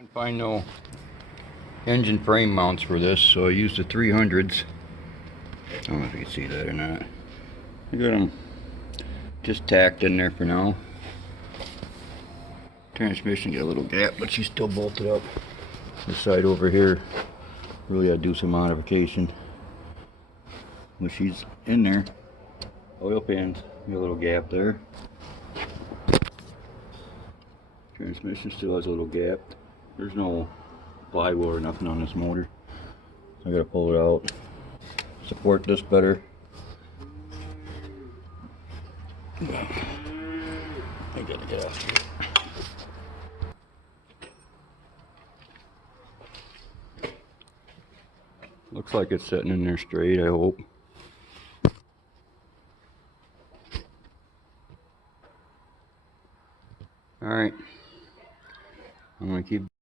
Couldn't find no engine frame mounts for this, so I used the 300s. I don't know if you can see that or not. I got them just tacked in there for now. Transmission got a little gap, but she's still bolted up. This side over here, really gotta do some modification. But she's in there. Oil pans, got a little gap there. Transmission still has a little gap. There's no flywheel or nothing on this motor. I gotta pull it out. Support this better. I gotta get out here. Looks like it's sitting in there straight, I hope. Alright. I'm gonna keep